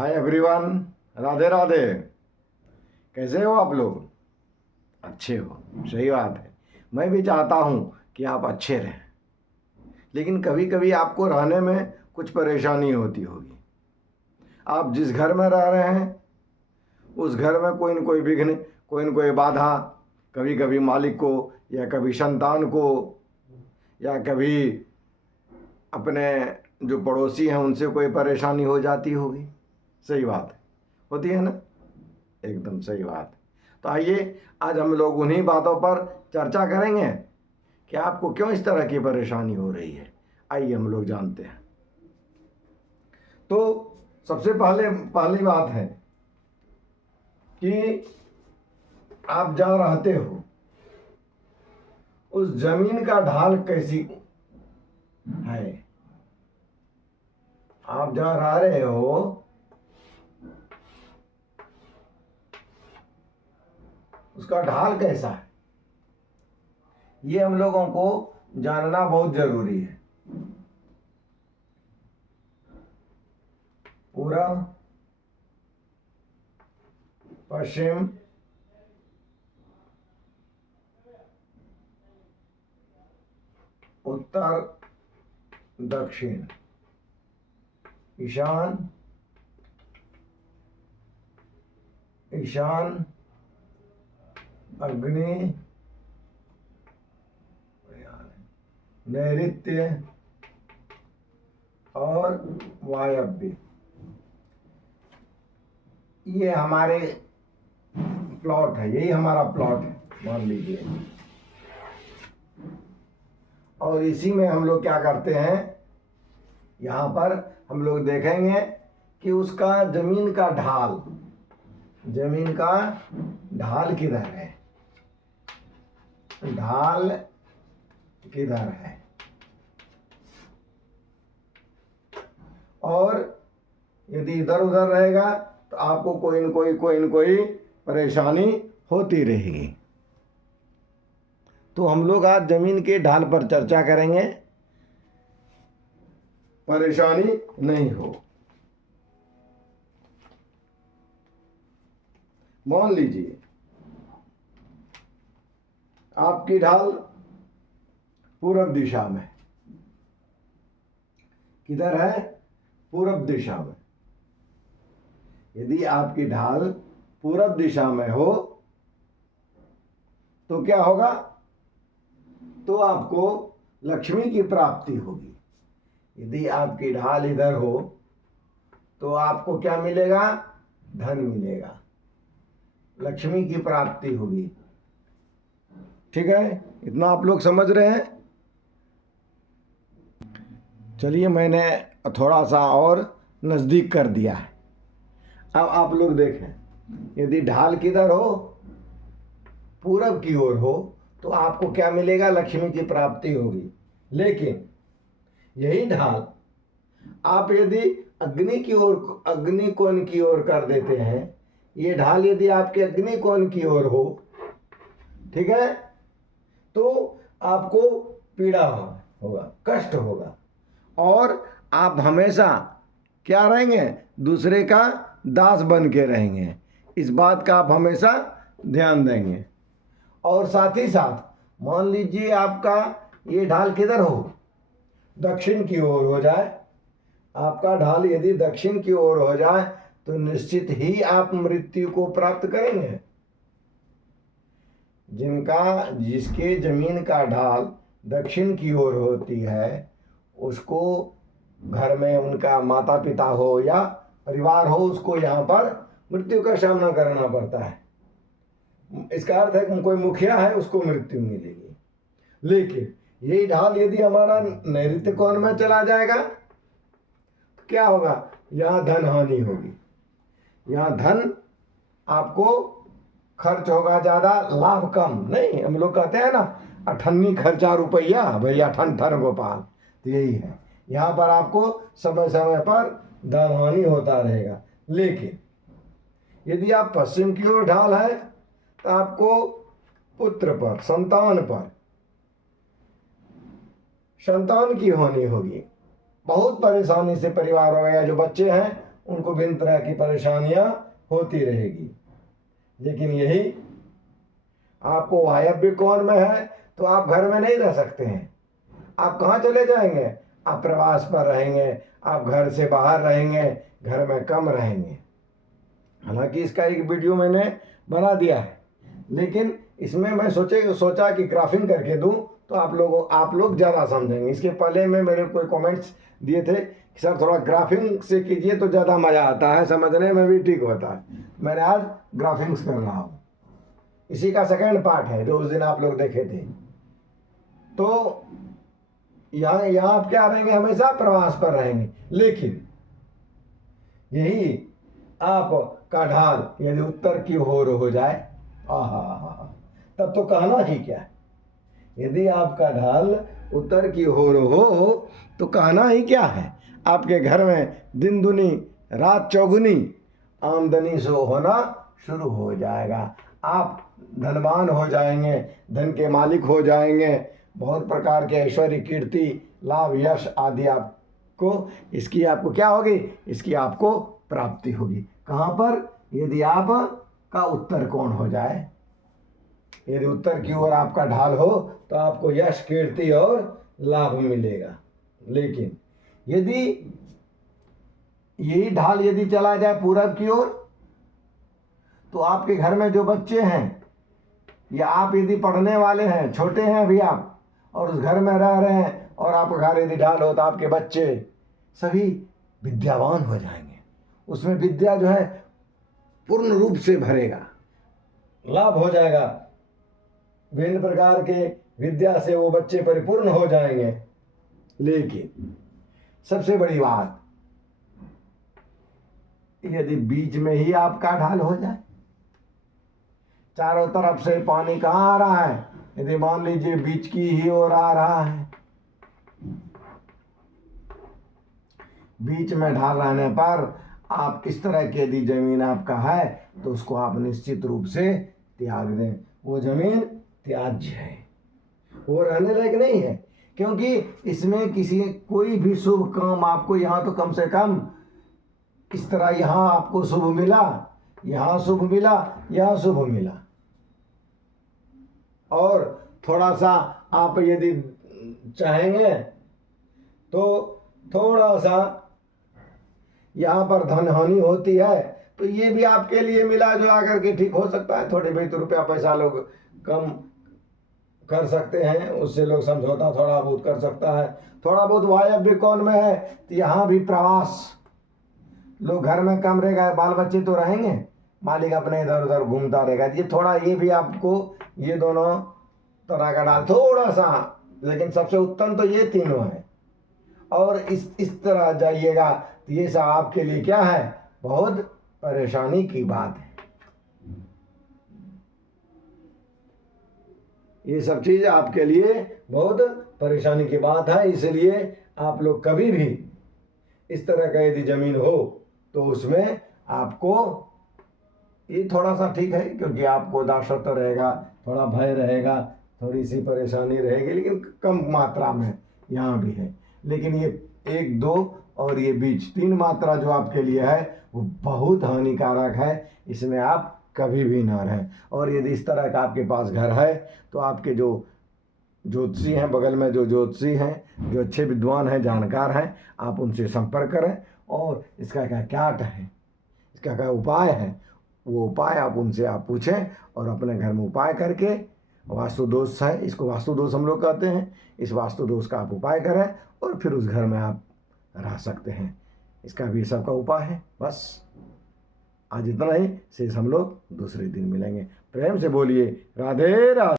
Hi everyone, Radhe Radhe. कैसे हो आप लोग? अच्छे हो, सही बात है। मैं भी चाहता हूँ कि आप अच्छे रहें, लेकिन कभी कभी आपको रहने में कुछ परेशानी होती होगी। आप जिस घर में रह रहे हैं उस घर में कोई न कोई विघ्न, कोई न कोई बाधा, कभी कभी मालिक को या कभी संतान को या कभी अपने जो पड़ोसी हैं उनसे कोई परेशानी हो जाती होगी। सही बात है, होती है ना? एकदम सही बात है। तो आइए आज हम लोग उन्हीं बातों पर चर्चा करेंगे कि आपको क्यों इस तरह की परेशानी हो रही है। आइए हम लोग जानते हैं। तो सबसे पहली बात है कि आप जहाँ रहते हो उस जमीन का ढाल कैसी है। आप जहाँ रह रहे हो उसका ढाल कैसा है, ये हम लोगों को जानना बहुत जरूरी है। पूर्व, पश्चिम, उत्तर, दक्षिण, ईशान, अग्नि, नैऋत्य और वायव्य। ये हमारे प्लॉट है, यही हमारा प्लॉट है मान लीजिए। और इसी में हम लोग क्या करते हैं, यहाँ पर हम लोग देखेंगे कि उसका जमीन का ढाल किधर है, ढाल किधर है। और यदि इधर उधर रहेगा तो आपको कोई न कोई परेशानी होती रहेगी। तो हम लोग आज जमीन के ढाल पर चर्चा करेंगे, परेशानी नहीं हो। मान लीजिए आपकी ढाल पूरब दिशा में, किधर है? पूरब दिशा में। यदि आपकी ढाल पूरब दिशा में हो तो क्या होगा? तो आपको लक्ष्मी की प्राप्ति होगी। यदि आपकी ढाल इधर हो तो आपको क्या मिलेगा? धन मिलेगा, लक्ष्मी की प्राप्ति होगी। ठीक है, इतना आप लोग समझ रहे हैं? चलिए, मैंने थोड़ा सा और नज़दीक कर दिया है। अब आप लोग देखें, यदि ढाल किधर हो? पूरब की ओर हो तो आपको क्या मिलेगा? लक्ष्मी की प्राप्ति होगी। लेकिन यही ढाल आप यदि अग्नि कोण की ओर कर देते हैं, ये ढाल यदि आपके अग्नि कोण की ओर हो, ठीक है, तो आपको पीड़ा होगा, कष्ट होगा और आप हमेशा क्या रहेंगे? दूसरे का दास बन के रहेंगे। इस बात का आप हमेशा ध्यान देंगे। और साथ ही साथ मान लीजिए आपका ये ढाल किधर हो? दक्षिण की ओर हो जाए। आपका ढाल यदि दक्षिण की ओर हो जाए तो निश्चित ही आप मृत्यु को प्राप्त करेंगे। जिसके जमीन का ढाल दक्षिण की ओर होती है, उसको घर में उनका माता पिता हो या परिवार हो, उसको यहाँ पर मृत्यु का सामना करना पड़ता है। इसका अर्थ है कि कोई मुखिया है, उसको मृत्यु मिलेगी। लेकिन यही ढाल यदि हमारा नैऋत्य कोण में चला जाएगा तो क्या होगा? यहाँ धन हानि होगी। यहाँ धन आपको खर्च होगा ज़्यादा, लाभ कम। नहीं, हम लोग कहते हैं ना, अठन्नी खर्चा रुपया, भैया ठन ठन गोपाल। तो यही है, यहाँ पर आपको समय समय पर धन हानि होता रहेगा। लेकिन यदि आप पश्चिम की ओर ढाल है तो आपको पुत्र पर, संतान की हानि होगी। बहुत परेशानी से परिवार होगा, या जो बच्चे हैं उनको भिन्न तरह की परेशानियां होती रहेगी। लेकिन यही आपको वायव्य कोण में है तो आप घर में नहीं रह सकते हैं। आप कहाँ चले जाएंगे? आप प्रवास पर रहेंगे, आप घर से बाहर रहेंगे, घर में कम रहेंगे। हालांकि इसका एक वीडियो मैंने बना दिया है, लेकिन इसमें मैं सोचा कि ग्राफिंग करके दूं तो आप लोग ज़्यादा समझेंगे। इसके पहले में मेरे कोई कमेंट्स दिए थे कि सर थोड़ा ग्राफिंग से कीजिए तो ज़्यादा मज़ा आता है, समझने में भी ठीक होता है। मैंने आज ग्राफिंग्स कर रहा हूँ। इसी का सेकंड पार्ट है जो उस दिन आप लोग देखे थे। तो यहाँ आप क्या रहेंगे? हमेशा प्रवास पर रहेंगे। लेकिन यही आप का ढाल यदि उत्तर की ओर हो जाए, तब तो कहना ही क्या है। यदि आपका ढाल उत्तर की ओर हो तो कहना ही क्या है। आपके घर में दिन दुनी रात चौगुनी आमदनी से होना शुरू हो जाएगा। आप धनवान हो जाएंगे, धन के मालिक हो जाएंगे। बहुत प्रकार के ऐश्वर्य, कीर्ति, लाभ, यश आदि आपको इसकी आपको क्या होगी? इसकी आपको प्राप्ति होगी। कहाँ पर? यदि आप का उत्तर कोण हो जाए। यदि उत्तर की ओर आपका ढाल हो तो आपको यश, कीर्ति और लाभ मिलेगा। लेकिन यदि यही ढाल यदि चला जाए पूरब की ओर तो आपके घर में जो बच्चे हैं या आप यदि पढ़ने वाले हैं, छोटे हैं अभी आप, और उस घर में रह रहे हैं और आपका घर यदि ढाल हो तो आपके बच्चे सभी विद्यावान हो जाएंगे। उसमें विद्या जो है पूर्ण रूप से भरेगा, लाभ हो जाएगा। विभिन्न प्रकार के विद्या से वो बच्चे परिपूर्ण हो जाएंगे। लेकिन सबसे बड़ी बात, यदि बीच में ही आपका ढाल हो जाए, चारों तरफ से पानी कहाँ आ रहा है? यदि मान लीजिए बीच की ही ओर आ रहा है, बीच में ढाल रहने पर आप इस तरह की यदि जमीन आपका है तो उसको आप निश्चित रूप से त्याग दें। वो जमीन त्याज्य है, वो रहने लायक नहीं है, क्योंकि इसमें कोई भी शुभ काम आपको यहाँ तो कम से कम इस तरह यहाँ आपको शुभ मिला, यहाँ शुभ मिला, यहाँ शुभ मिला। और थोड़ा सा आप यदि चाहेंगे तो थोड़ा सा यहाँ पर धन हानि होती है तो ये भी आपके लिए मिला जुला करके ठीक हो सकता है। थोड़े बहुत रुपया पैसा लोग कम कर सकते हैं, उससे लोग समझौता थोड़ा बहुत कर सकता है। थोड़ा बहुत वायव्य कोण में है तो यहाँ भी प्रवास, लोग घर में कम रहेगा, बाल बच्चे तो रहेंगे, मालिक अपने इधर उधर घूमता रहेगा। ये थोड़ा ये भी आपको ये दोनों तरह का डाल थोड़ा सा, लेकिन सबसे उत्तम तो ये तीनों है। और इस तरह जाइएगा तो ये सब आपके लिए क्या है? बहुत परेशानी की बात है। ये सब चीज आपके लिए बहुत परेशानी की बात है। इसलिए आप लोग कभी भी इस तरह का यदि जमीन हो तो उसमें आपको ये थोड़ा सा ठीक है, क्योंकि आपको दासत्व तो रहेगा, थोड़ा भय रहेगा, थोड़ी सी परेशानी रहेगी, लेकिन कम मात्रा में यहाँ भी है। लेकिन ये 1, 2 और ये बीच 3 मात्रा जो आपके लिए है वो बहुत हानिकारक है। इसमें आप कभी भी ना रहें। और यदि इस तरह का आपके पास घर है तो आपके जो ज्योतिषी हैं, बगल में जो ज्योतिषी हैं, जो अच्छे विद्वान हैं, जानकार हैं, आप उनसे संपर्क करें और इसका क्या है, इसका क्या उपाय है, वो उपाय आप उनसे आप पूछें और अपने घर में उपाय करके, वास्तु दोष है, इसको वास्तु दोष हम लोग कहते हैं, इस वास्तु दोष का आप उपाय करें और फिर उस घर में आप रह सकते हैं। इसका भी सबका उपाय है। बस आज इतना ही, शेष हम लोग दूसरे दिन मिलेंगे। प्रेम से बोलिए राधे राधे।